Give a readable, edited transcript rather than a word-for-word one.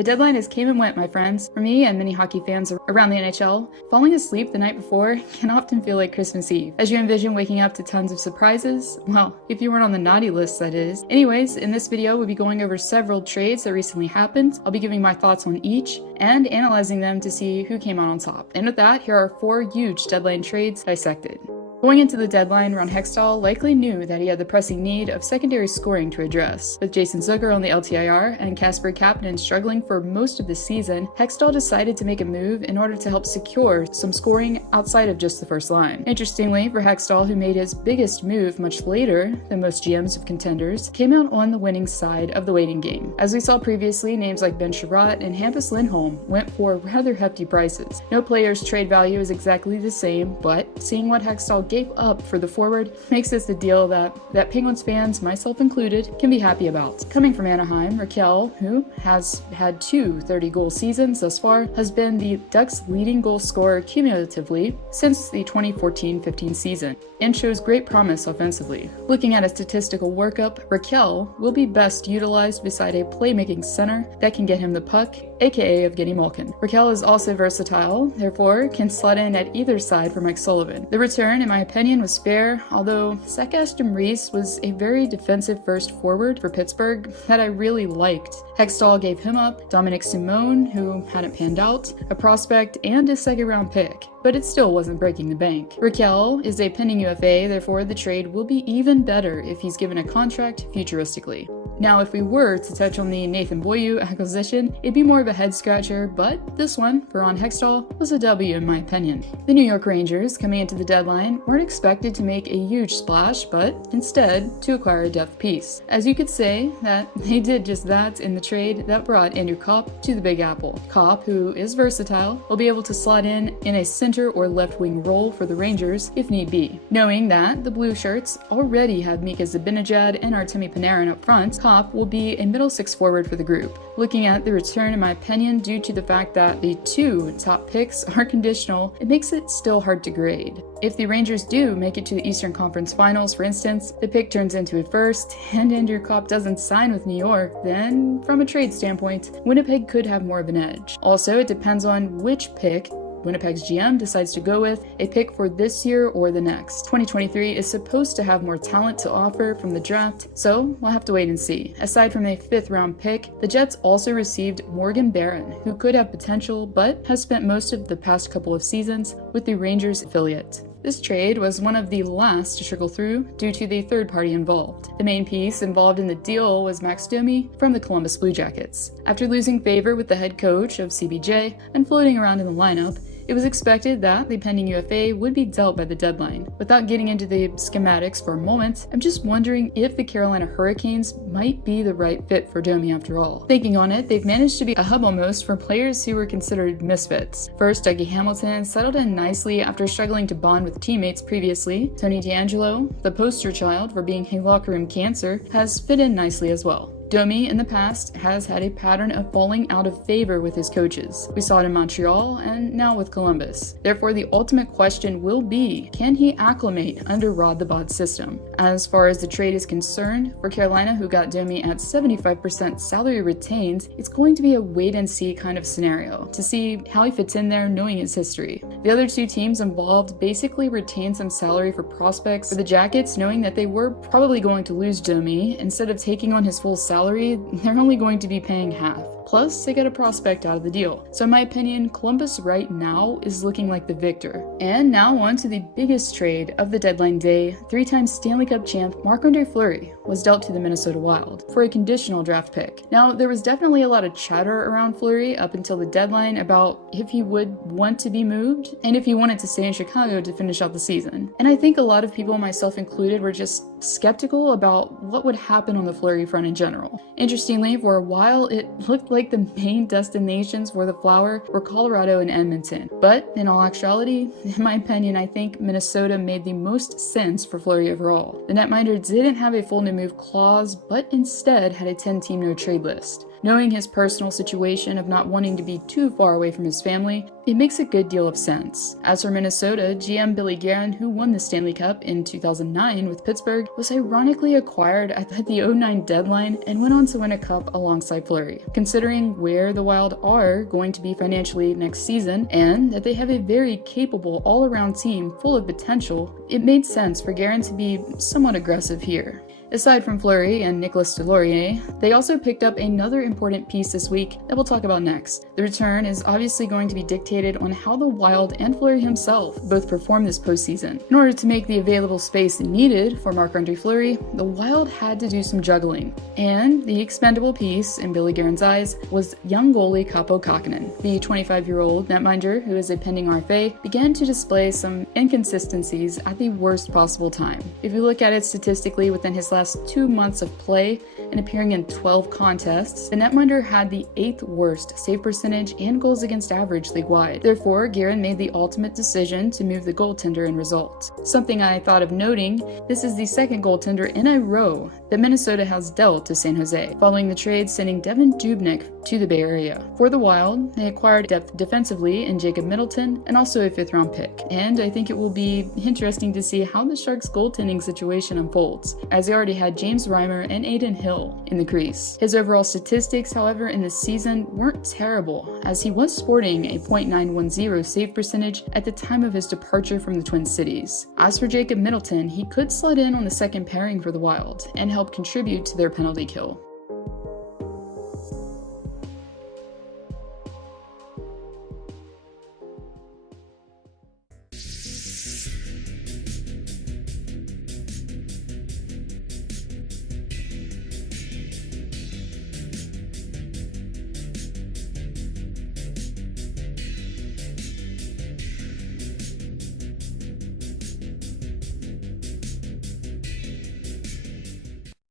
The deadline has came and went, my friends. For me and many hockey fans around the NHL, falling asleep the night before can often feel like Christmas Eve, as you envision waking up to tons of surprises. Well, if you weren't on the naughty list, that is. Anyways, in this video, we'll be going over several trades that recently happened. I'll be giving my thoughts on each and analyzing them to see who came out on top. And with that, here are 4 huge deadline trades dissected. Going into the deadline, Ron Hextall likely knew that he had the pressing need of secondary scoring to address. With Jason Zucker on the LTIR and Kasper Kapanen struggling for most of the season, Hextall decided to make a move in order to help secure some scoring outside of just the first line. Interestingly, for Hextall, who made his biggest move much later than most GMs of contenders, came out on the winning side of the waiting game. As we saw previously, names like Ben Sherratt and Hampus Lindholm went for rather hefty prices. No player's trade value is exactly the same, but seeing what Hextall gave up for the forward makes this a deal that Penguins fans, myself included, can be happy about. Coming from Anaheim, Raquel, who has had 2 30-goal seasons thus far, has been the Ducks' leading goal scorer cumulatively since the 2014-15 season, and shows great promise offensively. Looking at a statistical workup, Raquel will be best utilized beside a playmaking center that can get him the puck, aka Evgeny Malkin. Raquel is also versatile, therefore can slot in at either side for Mike Sullivan. The return, in my opinion, was fair, although Zach Aston Reese was a very defensive first forward for Pittsburgh that I really liked. Hextall gave him up, Dominic Simone, who hadn't panned out, a prospect, and a second-round pick, but it still wasn't breaking the bank. Raquel is a pending UFA, therefore the trade will be even better if he's given a contract futuristically. Now, if we were to touch on the Nathan Boyou acquisition, it'd be more of a head-scratcher, but this one, for Ron Hextall, was a W in my opinion. The New York Rangers, coming into the deadline, weren't expected to make a huge splash, but instead to acquire a depth piece. As you could say that they did just that in the trade that brought Andrew Kopp to the Big Apple. Kopp, who is versatile, will be able to slot in a center or left wing role for the Rangers if need be. Knowing that the Blue Shirts already have Mika Zibanejad and Artemi Panarin up front, Kopp will be a middle 6 forward for the group. Looking at the return, in my opinion, due to the fact that the 2 top picks are conditional, it makes it still hard to grade. If the Rangers do make it to the Eastern Conference Finals, for instance, the pick turns into a first, and Andrew Kopp doesn't sign with New York, then from a trade standpoint, Winnipeg could have more of an edge. Also, it depends on which pick Winnipeg's GM decides to go with, a pick for this year or the next. 2023 is supposed to have more talent to offer from the draft, so we'll have to wait and see. Aside from a 5th round pick, the Jets also received Morgan Barron, who could have potential but has spent most of the past couple of seasons with the Rangers affiliate. This trade was one of the last to trickle through due to the third party involved. The main piece involved in the deal was Max Domi from the Columbus Blue Jackets. After losing favor with the head coach of CBJ and floating around in the lineup, it was expected that the pending UFA would be dealt by the deadline. Without getting into the schematics for a moment, I'm just wondering if the Carolina Hurricanes might be the right fit for Domi after all. Thinking on it, they've managed to be a hub almost for players who were considered misfits. First, Dougie Hamilton settled in nicely after struggling to bond with teammates previously. Tony DeAngelo, the poster child for being a locker room cancer, has fit in nicely as well. Domi, in the past, has had a pattern of falling out of favor with his coaches. We saw it in Montreal and now with Columbus. Therefore, the ultimate question will be, can he acclimate under Rod the Bod system? As far as the trade is concerned, for Carolina, who got Domi at 75% salary retained, it's going to be a wait-and-see kind of scenario to see how he fits in there knowing his history. The other 2 teams involved basically retained some salary for prospects. For the Jackets, knowing that they were probably going to lose Domi, instead of taking on his full salary, they're only going to be paying half. Plus, they get a prospect out of the deal. So in my opinion, Columbus right now is looking like the victor. And now on to the biggest trade of the deadline day. 3-time Stanley Cup champ Marc-Andre Fleury was dealt to the Minnesota Wild for a conditional draft pick. Now, there was definitely a lot of chatter around Fleury up until the deadline about if he would want to be moved and if he wanted to stay in Chicago to finish out the season. And I think a lot of people, myself included, were just skeptical about what would happen on the Fleury front in general. Interestingly, for a while, it looked like the main destinations for the Flower were Colorado and Edmonton. But in all actuality, in my opinion, I think Minnesota made the most sense for Fleury overall. The netminder didn't have a full no move clause, but instead had a 10-team no trade list. Knowing his personal situation of not wanting to be too far away from his family, it makes a good deal of sense. As for Minnesota, GM Billy Guerin, who won the Stanley Cup in 2009 with Pittsburgh, was ironically acquired at the 09 deadline and went on to win a cup alongside Flurry. Considering where the Wild are going to be financially next season, and that they have a very capable all-around team full of potential, it made sense for Guerin to be somewhat aggressive here. Aside from Flurry and Nicolas Deslauriers, they also picked up another important piece this week that we'll talk about next. The return is obviously going to be dictated on how the Wild and Flurry himself both perform this postseason. In order to make the available space needed for Marc-Andre Fleury, the Wild had to do some juggling. And the expendable piece, in Billy Guerin's eyes, was young goalie Kaapo Kähkönen. The 25-year-old netminder, who is a pending RFA, began to display some inconsistencies at the worst possible time. If you look at it statistically within his last 2 months of play and appearing in 12 contests, the netminder had the 8th worst save percentage and goals against average league-wide. Therefore, Guerin made the ultimate decision to move the goaltender in result. Something I thought of noting, this is the second goaltender in a row that Minnesota has dealt to San Jose, following the trade sending Devan Dubnyk to the Bay Area. For the Wild, they acquired depth defensively in Jacob Middleton and also a 5th-round pick. And I think it will be interesting to see how the Sharks' goaltending situation unfolds, as they already had James Reimer and Adin Hill in the crease. His overall statistics, however, in this season weren't terrible, as he was sporting a .910 save percentage at the time of his departure from the Twin Cities. As for Jacob Middleton, he could slot in on the second pairing for the Wild and help contribute to their penalty kill.